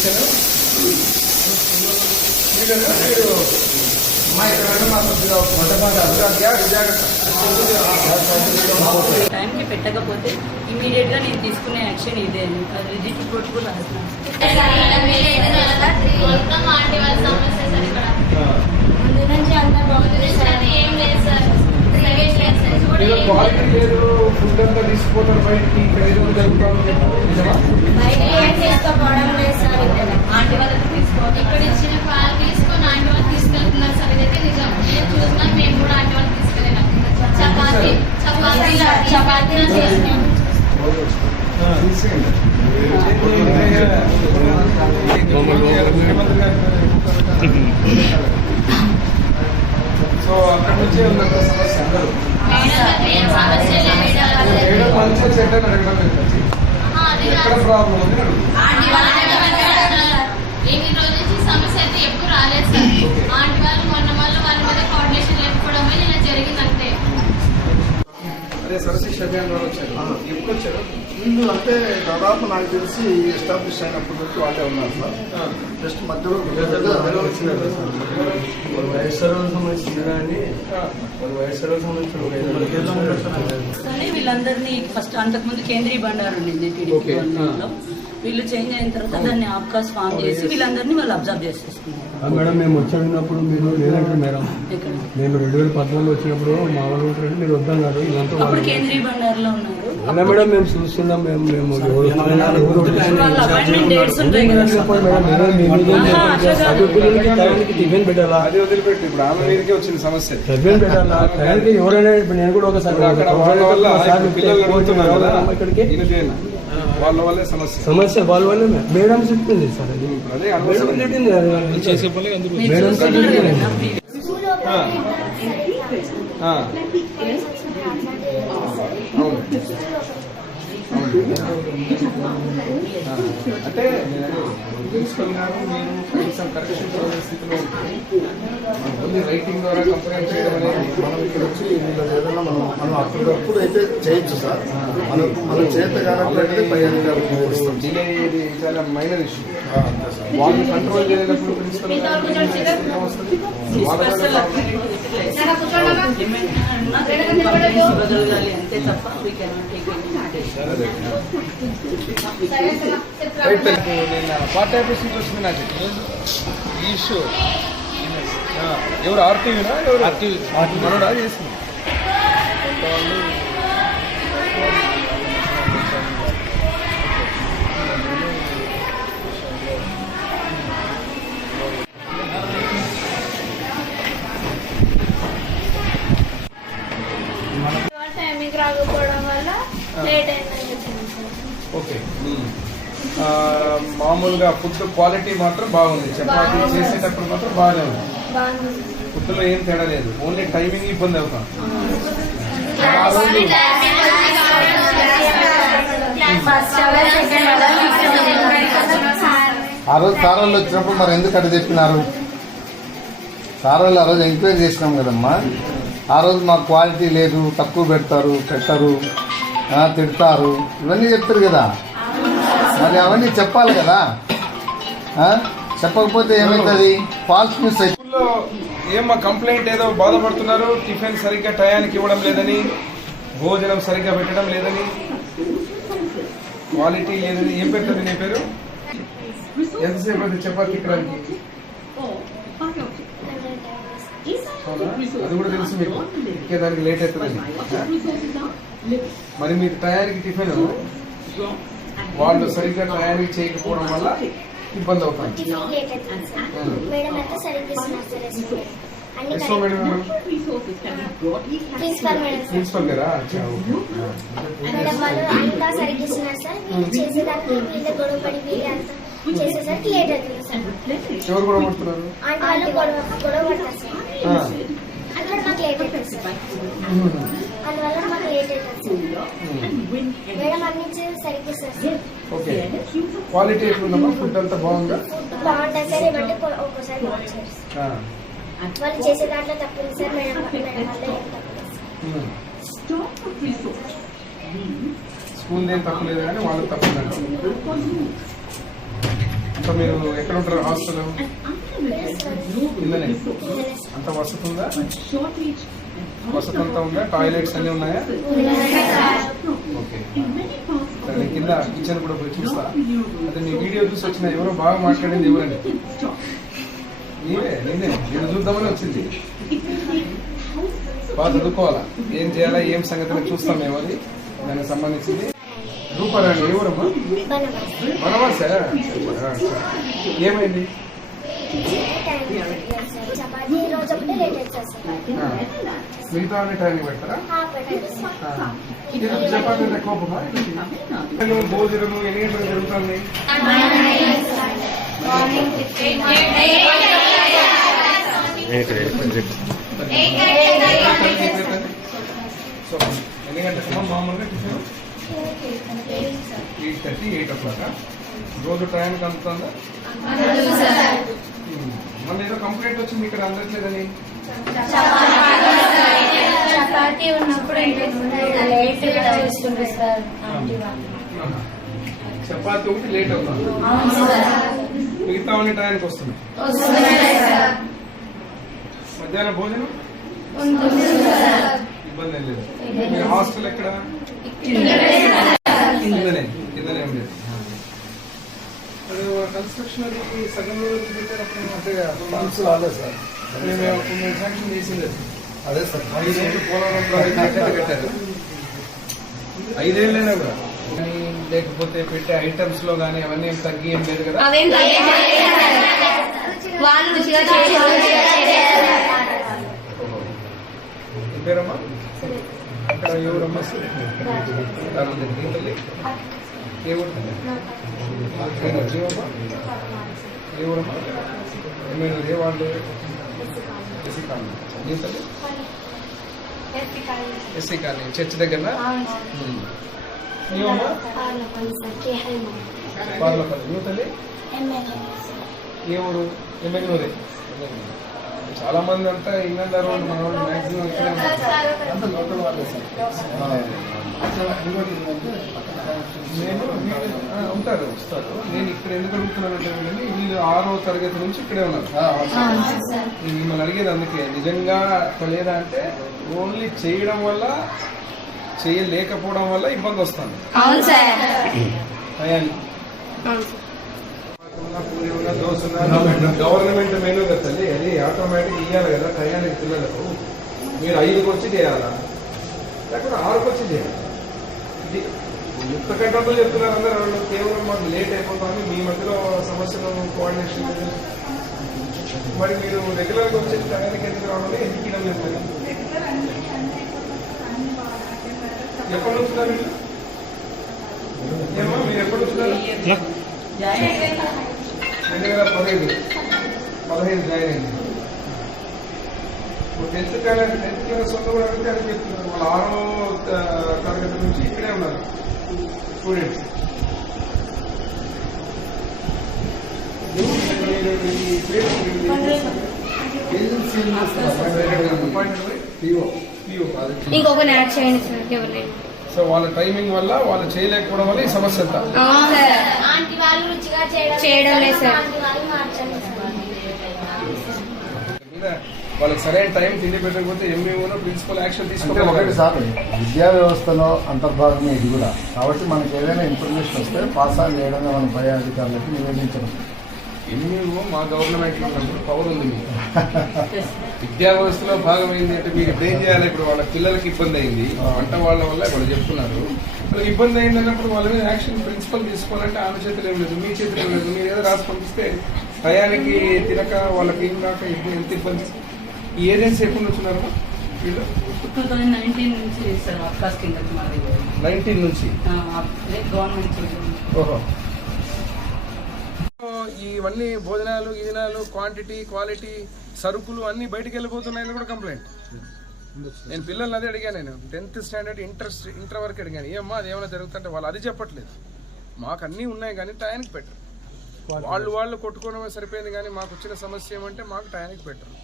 Admission మీరు టైంకి పెట్టకపోతే ఇమీడియట్ గా నేను తీసుకునే యాక్షన్ ఇదే రిజిట్ రిపోర్ట్ కూడా క్వాలిటీ లేదు ఫుడ్ అంతా తీసుకుపోతారు బయటికి ఇక్కడ ఏదో జరుగుతుంది ఇక్కడ ఇచ్చిన పాలు తీసుకొని ఆంటీ వాళ్ళు తీసుకెళ్తున్నారు సార్. ఇదైతే నిజం. నేను చూసినా మేము కూడా ఆంటీ వాళ్ళు తీసుకెళ్ళినాం. చపాతీలు చేసినాం. సో అక్కడ నుంచే ఉన్నంత సమస్య అందరూ ఎక్కడ ప్రాబ్లం ఉంది ఎన్ని రోజుల నుంచి సమస్య అయితే ఎప్పుడు రాలేదు సార్. ఆంటీ వాళ్ళు మొన్న వాళ్ళ మీద కోఆర్డినేషన్ లేకపోవడం వల్ల ఇలా జరిగింది అంతే. అదే సరశిక్ష అభియాన్ వాళ్ళు వచ్చారు. ఎప్పుడు వచ్చారు? వీళ్ళు అంటే దాదాపు నాకు తెలిసి ఎస్టాబ్లిష్ అయినప్పటి నుంచి వాళ్ళే ఉన్నారు సార్. జస్ట్ మధ్యలో వైఎస్ఆర్లకు సంబంధించిన వీళ్ళందరినీ ఫస్ట్ అంతకుముందు కేంద్రీయ బండారు ఉండింది టీడీపీ గవర్నమెంట్లో. వీళ్ళు చేంజ్ అయిన తర్వాత దాన్ని ఆబ్కాస్ ఫామ్ చేసి వీళ్ళందరినీ వాళ్ళు అబ్జర్వ్ చేసేసుకున్నారు. మేడం మేము వచ్చినప్పుడు మీరు లేదంటే మేడం నేను 2014 వచ్చినప్పుడు మా వాళ్ళు ఉంటారంటే మీరు వద్దాం కాదు ఇదంతా అప్పుడు కేంద్రీయ బండారులో ఉన్నారు. అలా మేడం మేము చూస్తున్నాం మేము టిఫిన్ పెట్టాలా అది వదిలిపెట్టి ఇప్పుడు ఆమె మీదకే వచ్చింది సమస్య. టిఫిన్ పెట్టాలా టైంకి ఎవరైనా ఇప్పుడు నేను కూడా ఒకసారి ఇక్కడికి వాళ్ళ వల్లే సమస్య వాళ్ళ వల్ల మేడం చెప్పింది సార్ అది మేడం చెప్పింది మేడం అంటే తీసుకున్నాను నేను కనీసం కరెక్షన్ స్థితిలో ఓన్లీ రైటింగ్ ద్వారా కంప్లైంట్ చేయడం అనేది మనం ఇక్కడ వచ్చి ఏదైనా మనం అప్పటికప్పుడు అయితే చేయొచ్చు సార్. మనం చేత కాబట్టి పై అధికారులు డిలే ఇది చాలా మైనర్ ఇష్యూ. వాళ్ళు కంట్రోల్ చేయలేనప్పుడు ప్రిన్సిపల్ వస్తుంది. నిన్న పార్టీ ఆఫీస్ నుంచి వస్తుంది నాకు ఈ ఇష్యూ. ఎవరు ఆర్టీవీనా ఎవరు మనోడా చేసింది టైమింగ్ రాకపోవడం వల్ల లేట్ అయిందని చెప్పింది సార్. ఓకే. మామూలుగా ఫుడ్ క్వాలిటీ మాత్రం బాగుంది. చపాతీ చేసేటప్పుడు మాత్రం బాగానే ఉంది. ఫుడ్లో ఏం తేడా లేదు. ఓన్లీ టైమింగ్ ఇబ్బంది అవుతాం. ఆ రోజు సార్ వాళ్ళు వచ్చినప్పుడు మరి ఎందుకు అట్లా చెప్పినారు? సార్ వాళ్ళు ఆ రోజు ఎంక్వైరీ చేసినాం కదమ్మా. ఆ రోజు మాకు క్వాలిటీ లేదు, తక్కువ పెట్టరు, తిడతారు, ఇవన్నీ చెప్తారు కదా. మరి అవన్నీ చెప్పాలి కదా. చెప్పకపోతే ఏమవుతుంది? ఫాల్స్ మిస్ అయితే ఏమో కంప్లైంట్ ఏదో బాధపడుతున్నారు. టిఫిన్ సరిగ్గా టయానికి ఇవ్వడం లేదని, భోజనం సరిగ్గా పెట్టడం లేదని, క్వాలిటీ లేదని. ఏం పెడతారు నీ పేరు? ఎంతసేపు అది చపాతీ ఇక్కడ? అది కూడా తెలుసు మీకు. ఇంకే దానికి లేట్ అవుతుందని. మరి మీరు టయానికి టిఫిన్ వాళ్ళు సరిగ్గా టయానికి చేయకపోవడం వల్ల ఇబ్బంది అవుతుంది. ప్రిన్సిపల్ గారా? ఎవరు గొడవ పడుతున్నారు? ఓకే. క్వాలిటీ ఎట్లుందమ్మా? ఫుడ్ అంతా బాగుందా? బాగుంటుంది సార్. ఏమంటే ఒక్కోసారి బాగుంటుంది. వాళ్ళు చేసే దాంట్లో తప్పింది సార్. మేడం స్కూల్ ఏం తప్పు లేదు కానీ వాళ్ళు తప్పు సో మీరు ఎక్కడ ఉంటారు హాస్టల్? కిందనే. అంత వసతి ఉందా? వసతి అంతా ఉందా? టాయిలెట్స్ అన్నీ ఉన్నాయా? ఓకే. సరే కింద కిచెన్ కూడా పోయి చూస్తా. అయితే మీ వీడియో చూసి వచ్చిన ఎవరో బాగా మాట్లాడింది ఎవరండి? నేను చూద్దామని వచ్చింది. బాగా చదువుకోవాలా, ఏం చేయాలా, ఏం సంగతి చూస్తాం మేము. అది దానికి సంబంధించింది. రూపారాణి ఎవరమ్మా? వనవాస. ఏమైంది? మిగతా అన్ని టైంకి పెడతారా? చపాతీ కోపమా? భోజనము ఎన్ని గంటలకు జరుగుతుంది? సో ఎన్ని గంటలకమ్మా మామూలుగా టిఫిన్? 8:30, 8 o'clock. రోజు టైంకి అందుతుందా? మళ్ళీ ఏదో కంప్లైంట్ వచ్చింది ఇక్కడ అందట్లేదని. చపాతీ ఉన్నప్పుడు చపాతీ ఒకటి లేట్ అవుతుంది, మిగతా అన్ని టైంకి వస్తుంది. మధ్యాహ్నం భోజనం ఇబ్బంది ఏం లేదు. మీరు హాస్టల్ ఎక్కడ? కిందనే ఉండేది. కన్స్ట్రక్షన్ అది సగం రోజు పెట్టేటప్పుడు అంటే ఫండ్స్ రాలేదు సార్. మేము శాంక్షన్ చేసింది అదే సార్. 5 ఏళ్ళు పోలవరంలో కట్టారు. 5 ఏళ్ళైనా కూడా లేకపోతే పెట్టే ఐటమ్స్ లో కానీ అవన్నీ ఏం తగ్గి ఏం లేదు కదా? పేరమ్మా అక్కడ ఎవరమ్మా? తల్లి ఏ ఊరు? ఏ ఊరమ్మా? ఏ వాళ్ళు? SC colony. నీ తల్లి? ఎస్సీ కాలనీ చర్చ్ దగ్గర. నీవమ్మా? పార్లపల్లి. నువ్వు తల్లి? ఏ ఊరు? ఎమ్మెల్యూరే. చాలా మంది అంతా ఇంగ్లాండ్ రోడ్ మన వాళ్ళు మ్యాక్సిమం ఇక్కడే అంత లోకల్ వాళ్ళే సార్. నేను ఉంటారు వస్తారు. నేను ఇక్కడ ఎందుకు అడుగుతున్నానంటే వీళ్ళు 6వ తరగతి నుంచి ఇక్కడే ఉన్నారు. మిమ్మల్ని అడిగేది అందుకే. నిజంగా లేదా అంటే ఓన్లీ చేయడం వల్ల చేయలేకపోవడం వల్ల ఇబ్బంది వస్తుంది. గవర్నమెంట్ మెనూ కదా తల్లి, అది ఆటోమేటిక్ ఇవ్వాలి కదా టయానికి పిల్లలకు. మీరు 5కి వచ్చి చేయాలా లేకపోతే 6కి వచ్చి చేయాలి. ఇది ఎంత గంటలు చెప్తున్నారు అందరూ. వాళ్ళు కేవలం మాకు లేట్ అయిపోతుంది, మీ మధ్యలో సమస్యలు కోఆర్డినేషన్. మరి మీరు రెగ్యులర్గా వచ్చే టయానికి ఎందుకు రావాలి? ఎందుకు ఇవ్వడం లేదు? ఎప్పటి నుంచి ఉన్నారు మీరు? ఏమో మీరు ఎప్పటి నుంచి ఉన్నారు? 2015 జాయిన్ అయింది. 10th క్లాస్ కూడా అడిగితే అని చెప్తున్నారు. వాళ్ళు 6వ తరగతి నుంచి ఇక్కడే ఉన్నారు స్టూడెంట్స్. ఇంకొక యాడ్ చేయండి సార్. సో వాళ్ళ టైమింగ్ వల్ల వాళ్ళు చేయలేకపోవడం వల్ల ఈ సమస్య అంతా. ఆంటీ వాళ్ళు రుచిగా చేయడం లేదు సార్. వాళ్ళకి సరైన టైం తిండి పెట్టకపోతే ఎంఈఓనో ప్రిన్సిపల్ యాక్షన్ అంటే తీసుకోవాలి. ఒకటి సార్, విద్యా వ్యవస్థలో అంతర్భాగమే ఇది కూడా. కాబట్టి మనకి ఏదైనా ఇన్ఫర్మేషన్ వస్తే పాస్ ఆన్ చేయడంగా మన పై అధికారులకు నివేదించడం. ఎంఈఓ మా గవర్నమెంట్లో ఉన్నప్పుడు పవర్ ఉంది మీకు. విద్యా వ్యవస్థలో భాగమైంది అంటే మీరు ఇప్పుడు ఏం చేయాలి? ఇప్పుడు వాళ్ళ పిల్లలకి ఇబ్బంది అయింది, వంట వాళ్ళ వల్ల వాళ్ళు చెప్తున్నారు. వాళ్ళకి ఇబ్బంది అయింది అన్నప్పుడు వాళ్ళ మీద యాక్షన్ ప్రిన్సిపల్ తీసుకోవాలంటే ఆమె చేతులు ఏం లేదు, మీ చేతులు ఏం లేదు. మీరు ఏదో రాసి పంపిస్తే టయానికి తినక వాళ్ళకి ఏం కాక ఎంత ఇబ్బంది. ఈ ఏజెన్సీ ఎప్పుడు వచ్చినారు వీళ్ళు? 2019 నుంచి సార్. అప్కాస్ కిందకి మాది 19 నుంచి. గవర్నమెంట్. ఓహో. ఇవన్నీ భోజనాలు గిజనాలు క్వాంటిటీ క్వాలిటీ సరుకులు అన్నీ బయటకు వెళ్ళిపోతున్నాయని కూడా కంప్లైంట్. నేను పిల్లల్ని అదే అడిగాను. నేను 10th స్టాండర్డ్ ఇంటర్ వరకు అడిగాను, ఏమమ్మా అది ఏమైనా జరుగుతుంటే వాళ్ళు అది చెప్పట్లేదు. మాకు అన్నీ ఉన్నాయి కానీ టయానికి పెట్టరు. వాళ్ళు కొట్టుకోవడమే సరిపోయింది కానీ మాకు వచ్చిన సమస్య ఏమంటే మాకు టయానికి పెట్టరు.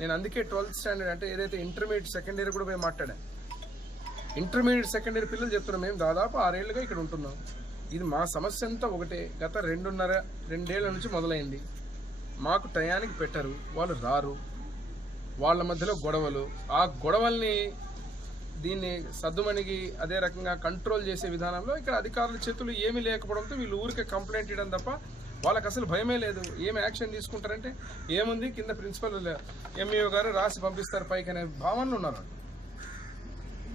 నేను అందుకే 12th స్టాండర్డ్ అంటే ఏదైతే ఇంటర్మీడియట్ సెకండ్ ఇయర్ కూడా పోయి మాట్లాడాను. ఇంటర్మీడియట్ సెకండ్ ఇయర్ పిల్లలు చెప్తున్నాం, మేము దాదాపు 6 ఏళ్ళుగా ఇక్కడ ఉంటున్నాం, ఇది మా సమస్య అంతా ఒకటే. గత 2.5-2 ఏళ్ల నుంచి మొదలైంది. మాకు టయానికి పెట్టరు, వాళ్ళు రారు, వాళ్ళ మధ్యలో గొడవలు. ఆ గొడవల్ని దీన్ని సద్దుమణిగి అదే రకంగా కంట్రోల్ చేసే విధానంలో ఇక్కడ అధికారుల చేతులు ఏమీ లేకపోవడంతో వీళ్ళు ఊరికే కంప్లైంట్ ఇవ్వడం తప్ప వాళ్ళకి అసలు భయమే లేదు. ఏమి యాక్షన్ తీసుకుంటారంటే ఏముంది, కింద ప్రిన్సిపల్ ఎంఈఓ గారు రాసి పంపిస్తారు పైకి అనే భావనలు ఉన్నారు.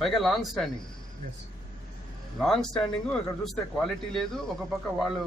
పైగా లాంగ్ స్టాండింగ్ ఇక్కడ చూస్తే క్వాలిటీ లేదు. ఒక పక్క వాళ్ళు